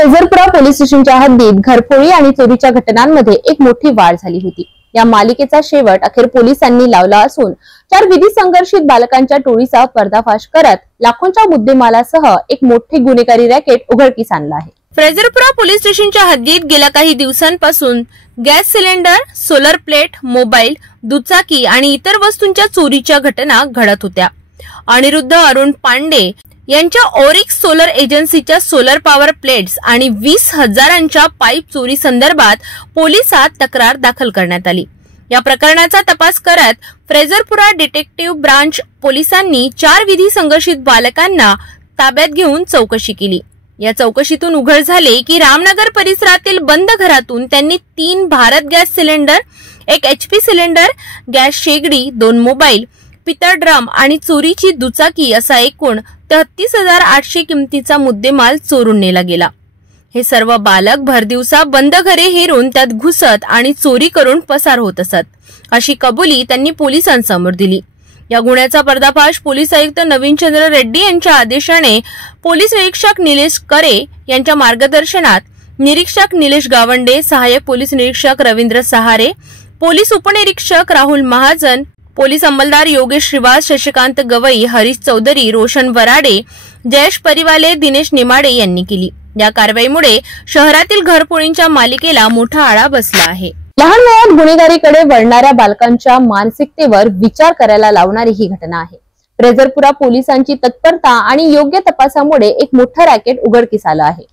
फ्रेझरपुरा police स्टेशनच्या हद्दीत घरफोडी आणि चोरीच्या घटनांमध्ये एक मोठी वाढ झाली होती। या मालिकेचा शेवट अखेर पोलिसांनी लावला असून 4 विधी संघर्षित बालकांच्या टोळीचा पर्दाफाश करत लाखोंच्या मुद्देमालासह एक मोठे गुन्हेगारी रॅकेट उघडकीस आणला आहे। फ्रेझरपुरा पोलीस स्टेशनच्या हद्दीत गेल्या काही दिवसांपासून gas cylinder, solar plate, mobile, दुचाकी आणि इतर वस्तूंच्या चोरीच्या घटना घडत होत्या। अनिरुद्ध अरुण पांडे यांच्या ओरिक्स सोलर एजन्सीच्या सोलर पॉवर प्लेट्स आणि 20,000च्या पाईप चोरी संदर्भात पोलिसात तक्रार दाखल करण्यात आली। या प्रकरणाचा तपास करत फ्रेझरपुरा डिटेक्टिव्ह ब्रांच पोलिसांनी 4 विधी संघर्षित बालकांना ताब्यात घेऊन चौकशी केली। या चौकशीतून उघड झाले की रामनगर परिसरातील बंद घरातून त्यांनी 3 Bharat gas cylinder, 1 HP cylinder, gas शेगडी, 2 मोबाईल, पितळ ड्रम आणि चोरीची दुचाकी असा एकूण 33,800 किमतीचा मुद्देमाल चोरून नेला गेला। हे सर्व बालक भरदिवसा बंद घरे हेरून त्यात घुसत आणि चोरी करून पसार होत असत, अशी कबुली त्यांनी पोलिसांसमोर दिली। या गुन्ह्याचा पर्दाफाश पोलीस आयुक्त नवीनचंद्र रेड्डी यांच्या आदेशाने पोलीस निरीक्षक निलेश करे यांच्या मार्गदर्शनात निरीक्षक निलेश गावंडे, सहाय्यक पोलीस निरीक्षक रवींद्र सहारे, पोलीस उपनिरीक्षक राहुल महाजन, पोलीस अंमलदार योगेश श्रीवास, शशिकांत गवई, हरीश चौधरी, रोशन वराडे, जयेश परिवाले, दिनेश निमाडे यांनी केली। या कारवाईमुळे शहरातील घरफोडींच्या मालिकेला मोठा आळा बसला आहे। लहान वयात गुन्हेगारीकडे वळणाऱ्या बालकांच्या मानसिकतेवर विचार करायला लावणारी ही घटना आहे। फ्रेझरपुरा पोलिसांची तत्परता आणि योग्य तपासामुळे एक मोठा रॅकेट उघडकीस आला आहे।